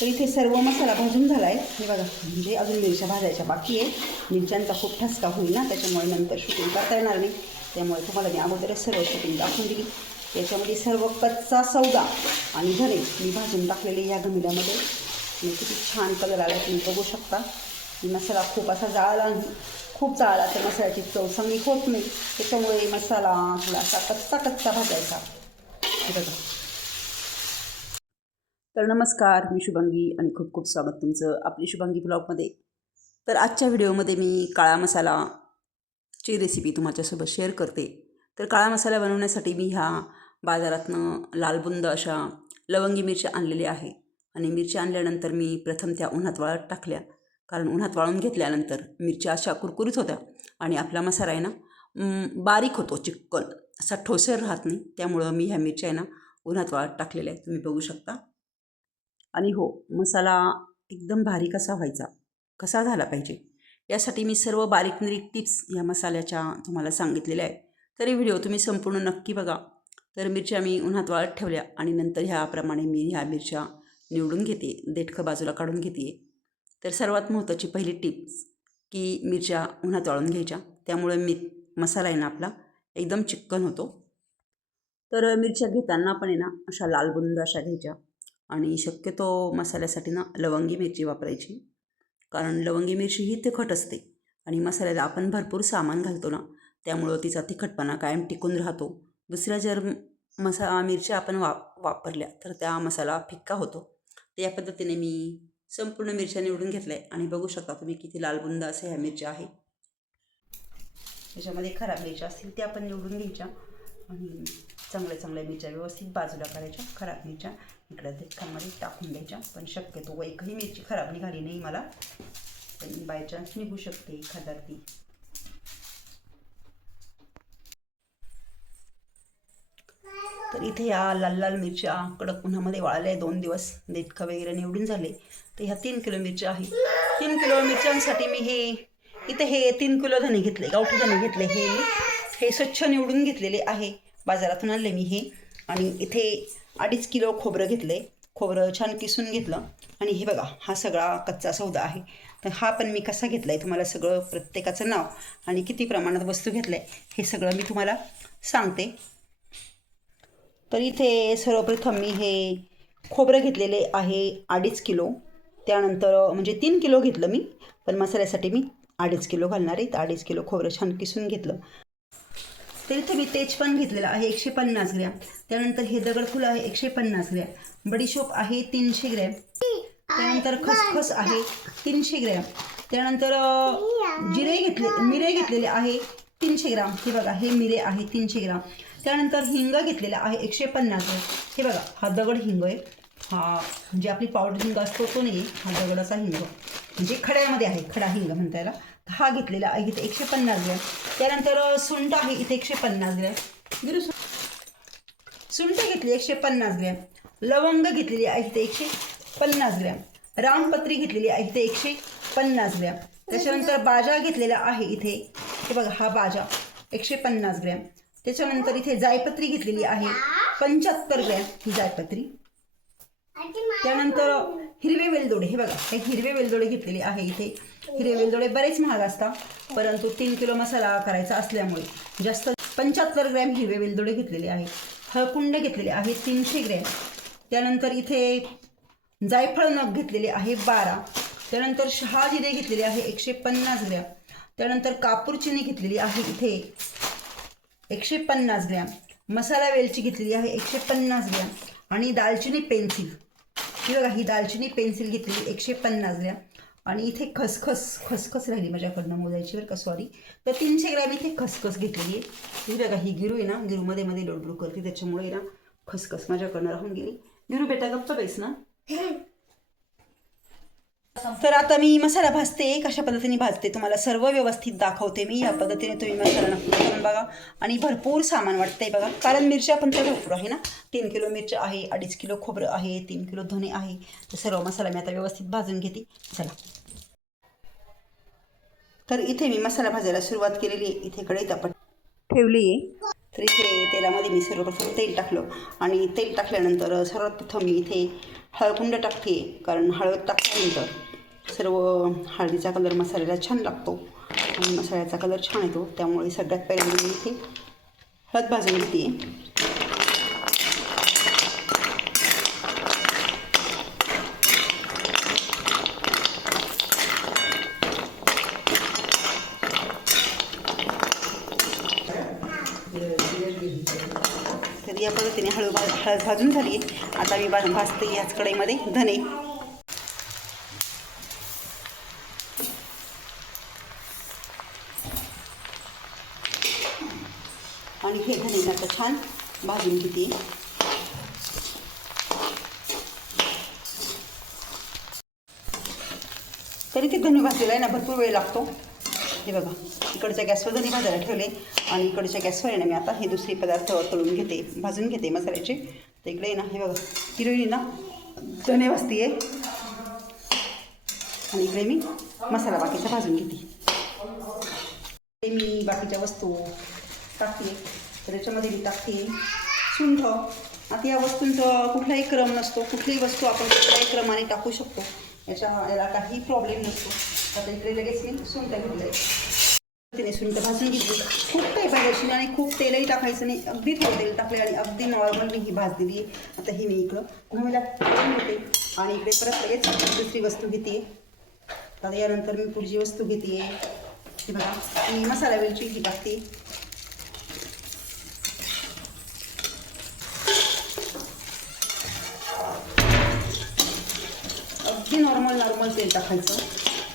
तर इथे सर्व मसाला भाजून झाला आहे. हे बघा, म्हणजे अजून मिरच्या भाजायच्या बाकी आहे. मिरच्यांचा खूप ठसका होईल ना, त्याच्यामुळे नंतर शूटिंग करता येणार नाही. त्यामुळे तुम्हाला मी अगोदरच सर्व शूटिंग दाखवून दिली. याच्यामध्ये सर्व कच्चा सौदा आणि धने मी भाजून टाकलेले या घमिल्यामध्ये. आणि किती छान कलर आला तुम्ही बघू शकता. मसाला खूप असा जाळला नाही, खूप जाळला तर मसाल्याची चव चांगली होत नाही. त्याच्यामुळे मसाला थोडासा कच्चा कच्चा भाजायचा. हे बघा. तर नमस्कार, मी शुभांगी आणि खूप खूप स्वागत तुमचं आपली शुभांगी ब्लॉगमध्ये. तर आजच्या व्हिडिओमध्ये मी काळा मसालाची रेसिपी तुमच्यासोबत शेअर करते. तर काळा मसाला बनवण्यासाठी मी ह्या बाजारातनं लालबुंद अशा लवंगी मिरच्या आणलेल्या आहे. आणि मिरच्या आणल्यानंतर मी प्रथम त्या उन्हात वाळत टाकल्या, कारण उन्हात वाळून घेतल्यानंतर मिरच्या अशा कुरकुरीत होत्या आणि आपला मसाला आहे ना बारीक होतो, चिक्कन असा ठोसर राहत नाही. त्यामुळं मी ह्या मिरच्या आहे ना उन्हात वाळत टाकलेल्या आहेत, तुम्ही बघू शकता. आणि हो, मसाला एकदम बारीक कसा व्हायचा, कसा झाला पाहिजे, यासाठी मी सर्व बारीक निरीक टिप्स या मसाल्याच्या तुम्हाला सांगितलेल्या आहेत. तरी व्हिडिओ तुम्ही संपूर्ण नक्की बघा. तर मिरच्या मी उन्हात वाळत ठेवल्या आणि नंतर ह्याप्रमाणे मी ह्या मिरच्या निवडून घेते, देठखं बाजूला काढून घेते. तर सर्वात महत्त्वाची पहिली टिप्स की मिरच्या उन्हात वाळून घ्यायच्या, त्यामुळे मसाला आहे ना आपला एकदम चिक्कन होतो. तर मिरच्या घेताना पण आहे ना अशा लालबुंद अशा घ्यायच्या. आणि शक्यतो मसाल्यासाठी ना लवंगी मिरची वापरायची, कारण लवंगी मिरची ही तिखट असते आणि मसाल्याला आपण भरपूर सामान घालतो ना, त्यामुळं तिचा तिखटपणा कायम टिकून राहतो. दुसऱ्या जर मिरच्या आपण वापरल्या तर त्या मसाला फिक्का होतो. तर या पद्धतीने मी संपूर्ण मिरच्या निवडून घेतल्या आहे आणि बघू शकता तुम्ही किती लालबुंद अशा ह्या मिरच्या आहे. त्याच्यामध्ये खराब मिरच्या असतील त्या पण निवडून घ्यायच्या आणि चांगल्या मिरच्या व्यवस्थित बाजूला करायच्या. खराब मिरच्या इकडं देठखांमध्ये टाकून द्यायच्या. पण शक्यतो एकही मिरची खराब निघाली नाही मला, पण बायचान्स निघू शकते एखादी. तर इथे या लाल लाल मिरच्या कडक उन्हामध्ये वाळल्या 2 दिवस, देठखं वगैरे निवडून झाले. तर ह्या 3 किलो मिरच्या आहे. 3 किलो मिरच्यांसाठी मी हे 3 किलो धने घेतले, गावठी धने घेतले. हे स्वच्छ निवडून घेतलेले आहे, बाजारातून आणले मी हे. आणि इथे 2.5 किलो खोबरं घेतले. खोबरं छान किसून घेतलं. आणि हे बघा, हा सगळा कच्चा सौदा आहे. तर हा पण मी कसा घेतला आहे तुम्हाला सगळं, प्रत्येकाचं नाव आणि किती प्रमाणात वस्तू घेतलं आहे हे सगळं मी तुम्हाला सांगते. तर इथे सर्वप्रथम मी हे खोबरं घेतलेले आहे 2.5 किलो. त्यानंतर म्हणजे 3 किलो घेतलं मी, पण मसाल्यासाठी मी 2.5 किलो घालणार आहे. तर 2.5 किलो खोबरं छान किसून घेतलं. तर इथे मी तेजपान घेतलेलं आहे 150 ग्रॅम. त्यानंतर हे दगडफूल आहे 150 ग्रॅम. बडीशोप आहे 300 ग्रॅम. त्यानंतर खसखस आहे 300 ग्रॅम. त्यानंतर मिरे घेतलेले आहे 300 ग्राम. हे बघा, हे मिरे आहे 300 ग्राम. त्यानंतर हिंग घेतलेला आहे 150 ग्रॅम. हे बघा, हा दगड हिंग आहे. हा म्हणजे आपली पावडर हिंग असतो तो नाही, हा दगडाचा हिंग म्हणजे खड्यामध्ये आहे, खडा हिंग म्हणता याला. हा घेतलेला आहे इथे 150 ग्रॅम. त्यानंतर सुंठ आहे इथे 150 ग्रॅम. सुंठ घेतली 150 ग्रॅम. लवंग घेतलेली आहे इथे 150 ग्रॅम. रामपत्री घेतलेली आहे इथे 150 ग्रॅम. त्याच्यानंतर बाजा घेतलेला आहे इथे, हे बघा हा बाजा 150 ग्रॅम. त्याच्यानंतर इथे जायपत्री घेतलेली आहे 75 ग्रॅम ही जायपत्री. त्यानंतर हिरवे वेलदोडे, हे बघा हे हिरवे वेलदोडे घेतलेले आहे इथे. हिरवे वेलदोडे बरेच महाग असतात, परंतु 3 किलो मसाला करायचा असल्यामुळे जास्त 75 ग्रॅम हिरवे वेलदोडे घेतलेले आहे. हळकुंड घेतलेले आहे 300 ग्रॅम. त्यानंतर इथे जायफळ नग घेतलेले आहे 12. त्यानंतर शहाजिरे घेतलेले आहे 150 ग्रॅम. त्यानंतर कापूर चिनी घेतलेली आहे इथे 150 ग्रॅम. मसाला वेलची घेतलेली आहे 150 ग्रॅम. आणि दालचिनी पेन्सिल, ही बघा ही दालचिनी पेन्सिल घेतलेली 150 ग्रॅम. आणि इथे खसखस राहिली माझ्याकडनं मोजायची बरं का, सॉरी. तर 300 ग्रॅम इथे खसखस घेतलेली आहे. ही बघा ही गिरू आहे ना, गिरू मध्ये लोडलू करते, त्याच्यामुळे ना खसखस माझ्याकडनं राहून गेली. गिरू बेटा गप्प बैस ना. तर आता मी मसाला भाजते, कशा पद्धतीने भाजते तुम्हाला सर्व व्यवस्थित दाखवते मी. या पद्धतीने तुम्ही मसाला नक्की करून बघा. आणि भरपूर सामान वाटतंय बघा, कारण मिरच्या पण तर भरपूर आहे ना. 3 किलो मिरच्या आहे, 2.5 किलो खोबरं आहे, 3 किलो धने आहे. तर सर्व मसाला मी आता व्यवस्थित भाजून घेते. चला. तर इथे मी मसाला भाजायला सुरुवात केलेली आहे. इथे कढई तापत ठेवली आहे. तर इथे तेलामध्ये मी सर्वप्रथम तेल टाकलं आणि तेल टाकल्यानंतर सर्वात प्रथम मी इथे हळकुंड टाकते, कारण हळद टाकल्यानंतर सर्व हळदीचा कलर मसाल्याला छान लागतो आणि मसाल्याचा कलर छान येतो. त्यामुळे सगळ्यात पहिल्यांदा मी इथे हळद भाजून घेते. तर या पद्धतीने हळद भाजून झाली आहे. आता मी भाजते याच कढईमध्ये धने. आणि हे धने आता छान भाजून घेते. तरी ते धने भाजलेला आहे ना भरपूर वेळ लागतो. हे बघा, इकडच्या गॅसवर धने भाजायला ठेवले आणि इकडच्या गॅसवर आहे ना मी आता हे दुसरे पदार्थ तळून घेते, भाजून घेते मसाल्याचे. तर इकडे ना हे बघा, हिरोईन ना धने भाजते आहे आणि इकडे मी मसाला बाकीचा भाजून घेते. मी बाकीच्या वस्तू टाकते. तर त्याच्यामध्ये मी टाकते सुंठ. आता या वस्तूंचा कुठलाही क्रम नसतो, कुठलीही वस्तू आपण कुठल्याही क्रमाने टाकू शकतो, याला काही प्रॉब्लेम नसतो. आता इकडे लगेच मी सुंठ घेतलं आहे. तिने सुंठ भाजून घेतली. खूप काही भाजायची आणि खूप तेलही टाकायचं नाही, अगदी थोडं तेल टाकले आणि अगदी नॉर्मल मी ही भाजलेली आहे. आता ही मी इकडं नवीला टाकून घेते आणि इकडे परत लगेच दुसरी वस्तू घेते. आता यानंतर मी पुढची वस्तू घेते. हे बघा, मी मसाला वेलची ही टाकते. अगदी नॉर्मल तेल टाकायचं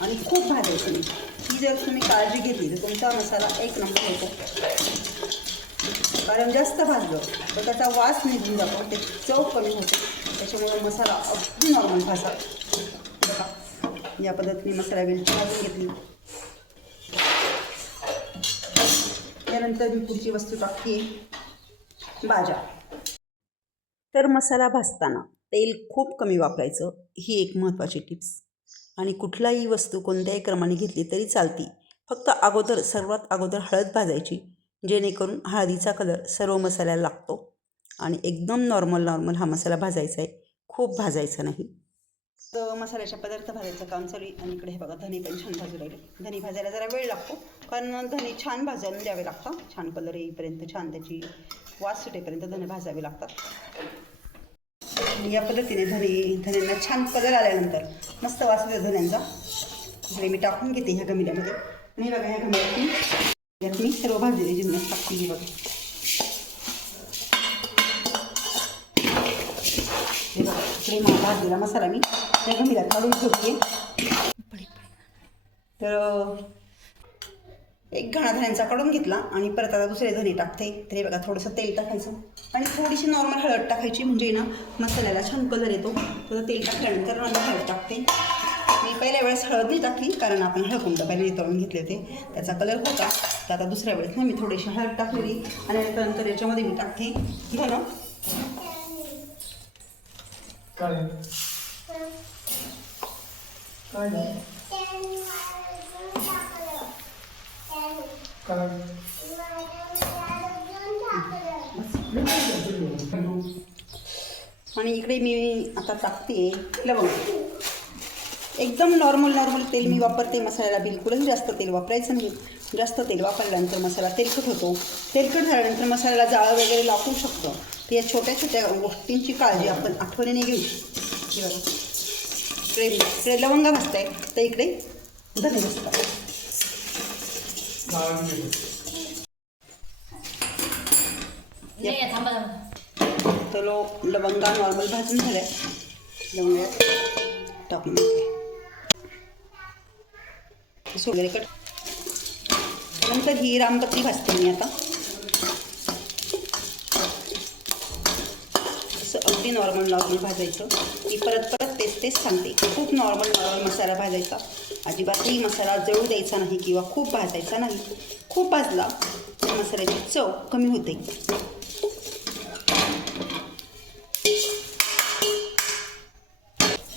आणि खूप भाजायचं नाही. ही जर तुम्ही काळजी घेतली तर तुमचा मसाला एक नंबर होतो. कारण जास्त भाजलं तर त्याचा वास निघून जातो, ते चव कमी होते. त्याच्यामुळे मसाला अगदी नॉर्मल भाजा. बघा, या पद्धतीने मसाला वेलची भाजून घेतली. त्यानंतर मी पुढची वस्तू टाकते भाज्या. तर मसाला भाजताना तेल खूप कमी वापरायचं, ही एक महत्त्वाची टिप्स. आणि कुठलाही वस्तू कोणत्याही क्रमाने घेतली तरी चालती. फक्त सर्वात अगोदर हळद भाजायची, जेणेकरून हळदीचा कलर सर्व मसाल्याला लागतो आणि एकदम नॉर्मल हा मसाला भाजायचा आहे, खूप भाजायचा नाही. तर मसाल्याच्या पदार्थ भाजायचं काम चालू आहे. आणि इकडे हे बघा, धने पण छान भाजू राहिले. धने भाजायला जरा वेळ लागतो, कारण धने छान भाजून द्यावे लागतात. छान कलर येईपर्यंत, छान त्याची वास सुटेपर्यंत धने भाजावे लागतात. या पद्धतीने धन्यांना छान कलर आल्यानंतर मस्त वास येतो धन्यांचा. इकडे मी टाकून घेते ह्या गमिल्यामध्ये. आणि बघा, ह्या गमिल्यात यात मी सर्व भाजलेले जिन्नस टाकते. बघा, हे बघा, इकडे भाजलेला मसाला मी त्या गमिल्यात काढून ठेवते. तर एक घणा धण्यांचा काढून घेतला आणि परत आता दुसरे धणे टाकते. तर हे बघा, थोडंसं तेल टाकायचं आणि थोडीशी नॉर्मल हळद टाकायची, म्हणजे ना मसाल्याला छान कलर येतो. तर तेल टाकल्यानंतर नॉर्मल हळद टाकते. मी पहिल्या वेळेस हळद नाही टाकली, कारण आपण हळकुंड पहिले तळून घेतले होते, त्याचा कलर होता. तर आता दुसऱ्या वेळेस ना मी थोडीशी हळद टाकलेली आणि नंतर याच्यामध्ये मी टाकते धणं. आणि इकडे मी आता टाकते लवंग. एकदम नॉर्मल तेल मी वापरते मसाल्याला. बिलकुलच जास्त तेल वापरायचं नाही. जास्त तेल वापरल्यानंतर मसाला तेलकट होतो. तेलकट झाल्यानंतर मसाल्याला जाळं वगैरे लागू शकतं. तर या छोट्या गोष्टींची काळजी आपण आठवणीने घेऊ. इकडे लवंग भाजताय, तर इकडे धने भाजतात. तर लवंगा नॉर्मल भाजून झाल्या. लवंगात टाकून वगैरे कट. नंतर ही रामपत्ती भाजते मी आता. असं अगदी नॉर्मल भाजायचं. मी परत तेच सांगते, खूप नॉर्मल मसाला भाजायचा. अजिबातही मसाला जळू द्यायचा नाही किंवा खूप भाजायचा नाही. खूप भाजला तर मसाल्याची चव कमी होते.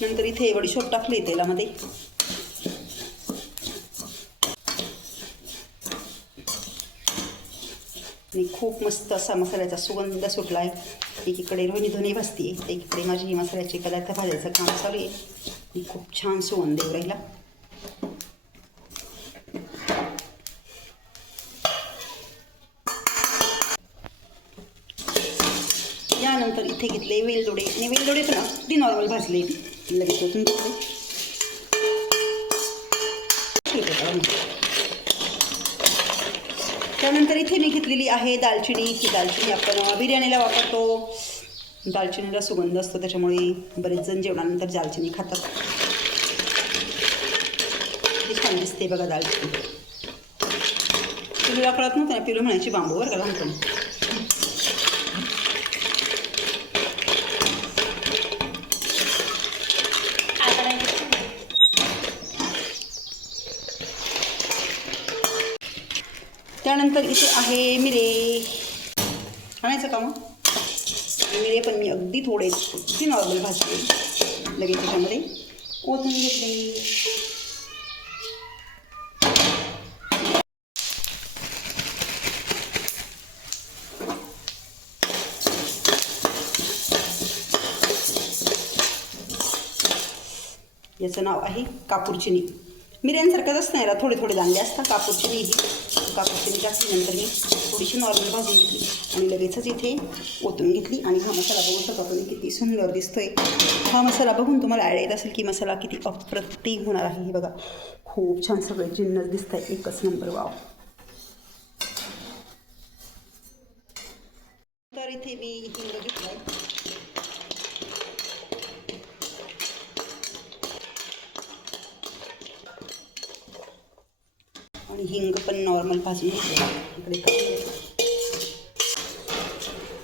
नंतर इथे बडीशोप टाकली तेलामध्ये. आणि खूप मस्त असा मसाल्याचा सुगंध सुटला आहे. एकीकडे रोहिणी धने भाजते, एकीकडे माझी मसाल्याची पदार्थ भाजायचं काम चालू आहे. आणि खूप छान सुगंध येऊ राहिला. यानंतर इथे घेतले वेलदोडे, आणि वेलदोडे पण अगदी नॉर्मल भाजले, लगेच ओतून घेतले. त्यानंतर इथे मी घेतलेली आहे दालचिनी. ही दालचिनी आपण बिर्याणीला वापरतो. दालचिनीला सुगंध असतो, त्याच्यामुळे बरेच जण जेवणानंतर दालचिनी खातात. किती छान दिसते बघा दालचिनी. पिलूला कळत नव्हतं ना, पिलू म्हणायची बांबूवर का लहानपणी. त्यानंतर इथे आहे मिरे. आणायचं का मग? मिरे पण मी अगदी अगदी नॉर्मल भाजले, लगेच त्याच्यामध्ये ओतून घेतले. याचं नाव आहे कापूरचिनी. मिऱ्यांसारखंच असतं, याला थोडे दाणे असतात. कापूरचिनी ही कापूरचिनी टाकल्यानंतर मी थोडीशी नॉर्मल भाजून घेतली आणि लगेचच इथे ओतून घेतली. आणि हा मसाला बघू शकता तुम्ही किती सुंदर दिसतोय. हा मसाला बघून तुम्हाला आयडिया येत असेल की मसाला किती अप्रतिम होणार आहे. हे बघा, खूप छान सगळे जिन्नस दिसत आहे, एकच नंबर. वाव. तर इथे मी हिंग घेतलाय. आणि हिंग पण नॉर्मल भाजून घेतली. इकडे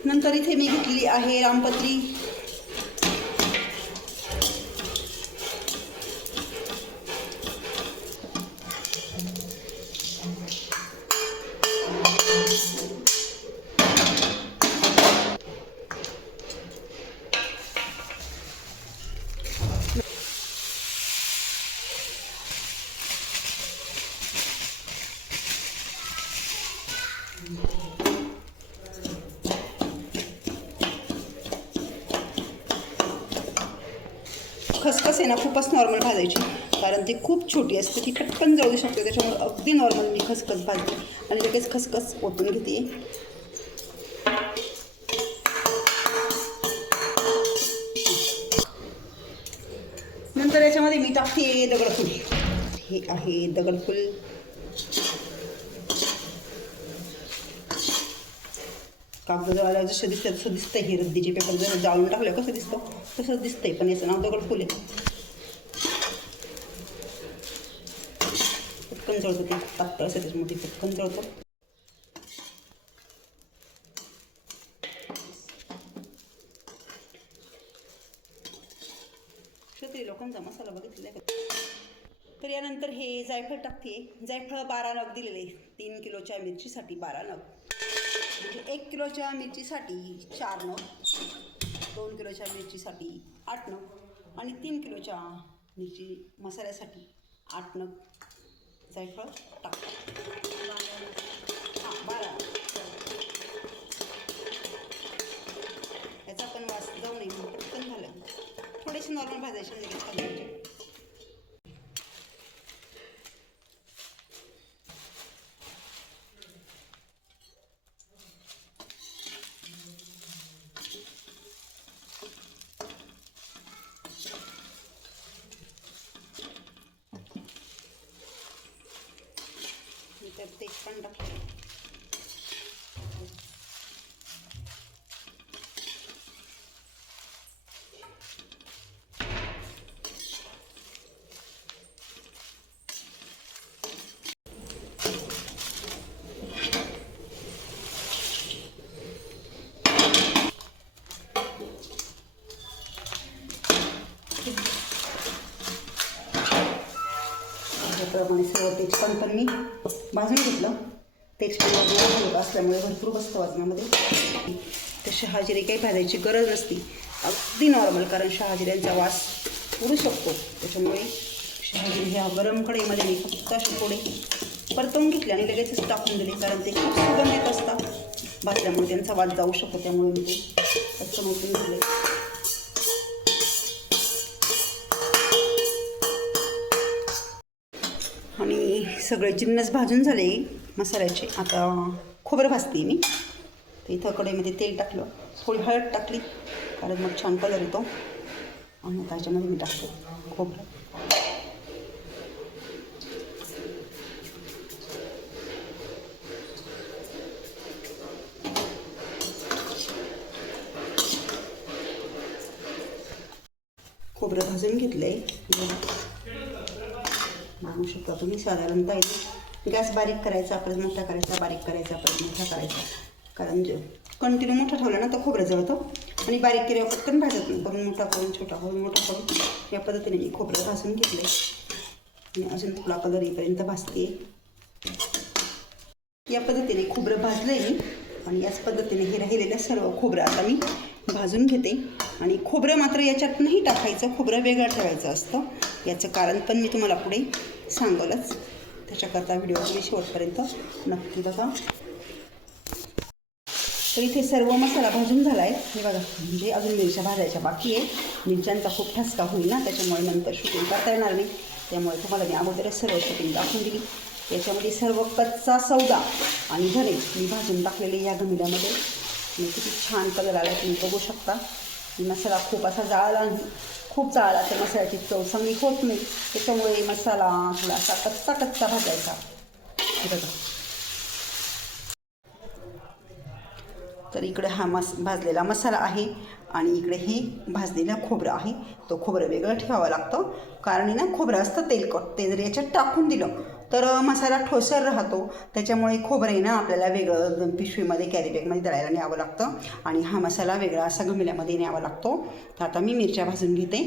नंतर इथे मी घेतली आहे रामपत्री. खसखस आहे ना खूपच नॉर्मल भाजायची, कारण ती खूप छोटी असते, ती पटकन जळू शकते. त्याच्यामुळे अगदी नॉर्मल मी खसखस भाजते आणि लगेच खसखस ओतून घेते. नंतर याच्यामध्ये मी टाकते दगडफूल. हे आहे दगडफूल. कागद जळाल्यावर जसं दिसतं तसं दिसतंय. हे रद्दीचे पेपर जर जाळून टाकलं कसं दिसतं तसंच दिसतंय, पण याचं नाव दगडफूल आहे. पटकन जळतं, ते पातळ असतं त्याच्यामध्ये, पटकन जळतं. क्षत्रिय लोकांचा मसाला बघितलेला आहे. तर यानंतर हे जायफळ टाकते. जायफळ 12 नग दिलेले. 3 किलोच्या मिरचीसाठी 12 नग, म्हणजे 1 किलोच्या मिरचीसाठी 4 नग, 2 किलोच्या मिरचीसाठी 8 नग आणि 3 किलोच्या मिरची मसाल्यासाठी 8 नग जायफळ टाकतात. हां 12. याचा पण वास जाऊ नये म्हणून पटकन झालं. थोडेसे नॉर्मल भाजायचे लगेच घालायचे. तर ते पण टाकते. त्याप्रमाणे सर्व तेजपान पण मी भाजून घेतलं. तेजपान भाजून असल्यामुळे भरपूर बसतं वाजण्यामध्ये. तर शहाजिरे काही भाजायची गरज नसते, अगदी नॉर्मल, कारण शहाजिऱ्यांचा वास उडू शकतो. त्याच्यामुळे शहाजिरे ह्या गरम कढईमध्ये मी फक्त असे थोडे परतवून घेतले आणि लगेचच टाकून दिले, कारण ते खूप सुगंधित असतात. भाजल्यामुळे त्यांचा वास जाऊ शकतो, त्यामुळे मी ते असं मोठून झाले. आणि सगळे जिन्नस भाजून झाले मसाल्याचे. आता खोबरं भाजते मी. तर इथं कढईमध्ये तेल टाकलं, थोडी हळद टाकली कारण मग छान कलर येतो. आणि त्याच्यामध्ये मी टाकतो खोबरं. खोबरं भाजून घेतलं आहे. बघू शकता तुम्ही. साधारणतः इथे गॅस बारीक करायचा, परत मोठा करायचा, बारीक करायचा, परत मोठा करायचा. कारण कंटिन्यू मोठा ठेवला ना तर खोबरं जळतं आणि बारीक केल्यावर पटकन भाजत नाही. करून मोठा करून छोटा करून मोठा करून या पद्धतीने मी खोबरं भाजून घेतलं आहे. आणि अजून थोडा कलर येईपर्यंत भाजते. या पद्धतीने खोबरं भाजलं आहे मी. आणि याच पद्धतीने हे राहिलेलं सर्व खोबरं आता मी भाजून घेते. आणि खोबरं मात्र याच्यात नाही टाकायचं, खोबरं वेगळं ठेवायचं असतं. याचं कारण पण मी तुम्हाला पुढे सांगलंच. त्याच्याकरता व्हिडिओ तुम्ही शेवटपर्यंत नक्की बघा. तर इथे सर्व मसाला भाजून झाला आहे हे बघा. म्हणजे अजून मिरच्या भाजायच्या बाकी आहे. मिरच्यांचा खूप ठसका होईल ना, त्याच्यामुळे नंतर शूटिंग करता येणार नाही. त्यामुळे तुम्हाला मी अगोदरच सर्व शूटिंग दाखवून दिली. याच्यामध्ये सर्व कच्चा सौदा आणि धने मी भाजून टाकलेले या घमिल्यामध्ये. आणि किती छान कलर आला तुम्ही बघू शकता. मसाला खूप असा जाळला नाही, खूप जाळला तर मसाल्याची चव चांगली होत नाही. त्याच्यामुळे मसाला थोडासा कच्चा कच्चा भाजायचा. बघा. तर इकडे हा भाजलेला मसाला आहे आणि इकडे हे भाजलेलं खोबरं आहे. तो खोबरं वेगळं ठेवावं लागतं कारण ना खोबरं असतं तेलकट. ते जर याच्यात टाकून दिलं तर मसाला ठोसर राहतो. त्याच्यामुळे खोबरं आहे ना आपल्याला वेगळं पिशवीमध्ये कॅरीबॅगमध्ये दळायला न्यावं लागतं. आणि हा मसाला वेगळा असा घमिल्यामध्ये न्यावा लागतो. तर आता मी मिरच्या भाजून घेते.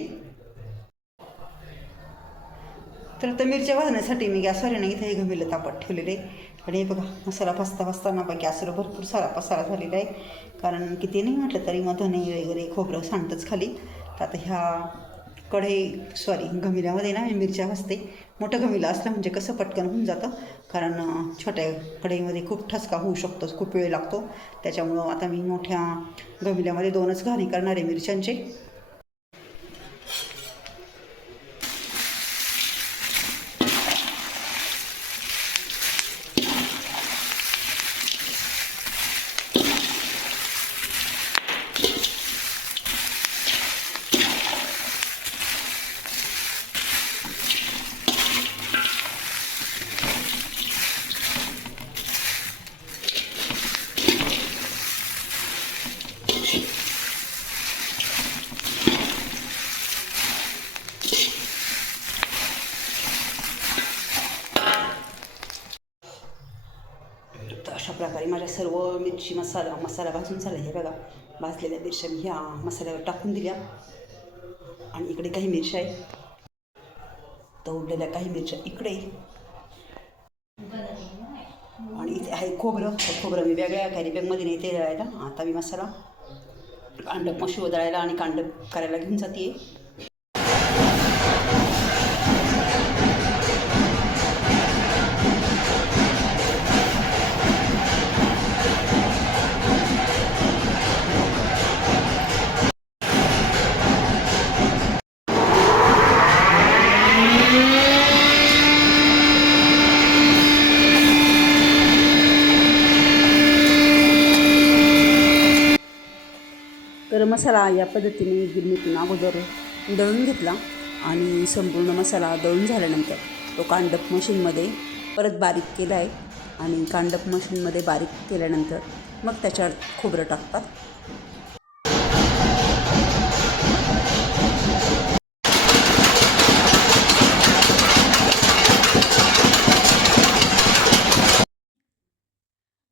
तर मिरच्या भाजण्यासाठी मी गॅसवर नाही इथे हे घमिलं तापत ठेवलेले. आणि हे बघा मसाला भाजता भाजताना बघा गॅसवर भरपूर सारा पसारा झालेला आहे. कारण किती नाही म्हटलं तरी मग धने वगैरे खोबरं सांडतंच खाली. तर आता ह्या घमिल्यामध्ये ना मी मिरच्या भाजते. मोठं घमिलं असलं म्हणजे कसं पटकन होऊन जातं. कारण छोट्या कढईमध्ये खूप ठसका होऊ शकतो, खूप वेळ लागतो. त्याच्यामुळं आता मी मोठ्या घमिल्यामध्ये 2च घाणी करणार आहे मिरच्यांचे. अशा प्रकारे माझ्या सर्व मिरची मसाला भाजून झाला. हे बघा भाजलेल्या मिरच्या मी ह्या मसाल्यावर टाकून दिल्या. आणि इकडे काही मिरच्या आहेत, तळलेल्या काही मिरच्या इकडे. आणि इथे आहे खोबरं मी वेगळ्या कॅरीबॅगमध्ये नेते दळायला. आता मी मसाला कांडप मशीवर दळायला आणि कांडप करायला घेऊन जाते. गरम मसाला या पद्धतीने गिरणीतून अगोदर दळून घेतला. आणि संपूर्ण मसाला दळून झाल्यानंतर तो कांडप मशीनमध्ये परत बारीक केला आहे. आणि कांडप मशीनमध्ये बारीक केल्यानंतर मग त्याच्यावर खोबरं टाकतात.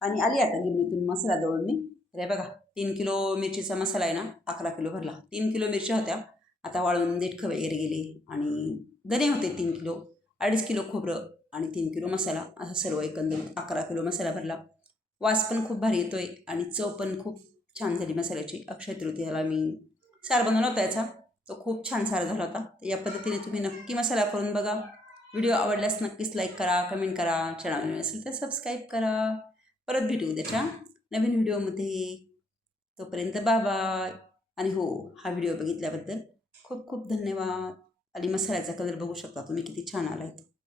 आणि आली आता गिरणीतून मसाला दळून मी. तर हे बघा 3 किलो मिरचीचा मसाला आहे ना 11 किलो भरला. 3 किलो मिरच्या होत्या, आता वाळून देठखं वगैरे गेली. आणि धने होते 3 किलो, 2.5 किलो खोबरं आणि 3 किलो मसाला, असं सर्व एकंदरीत 11 किलो मसाला भरला. वास पण खूप भारी येतो आहे आणि चव पण खूप छान झाली मसाल्याची. अक्षय तृतीयाला मी सार बनवला होता याचा, तो खूप छान सार झाला होता. या पद्धतीने तुम्ही नक्की मसाला करून बघा. व्हिडिओ आवडल्यास नक्कीच लाईक करा, कमेंट करा. चॅनल असेल तर सबस्क्राईब करा. परत भेटू उद्याच्या नवीन व्हिडिओमध्ये. तोपर्यंत बाय. आणि हो, हा व्हिडिओ बघितल्याबद्दल खूप खूप धन्यवाद. आणि मसाल्याचा कलर बघू शकता तुम्ही किती छान आला आहे.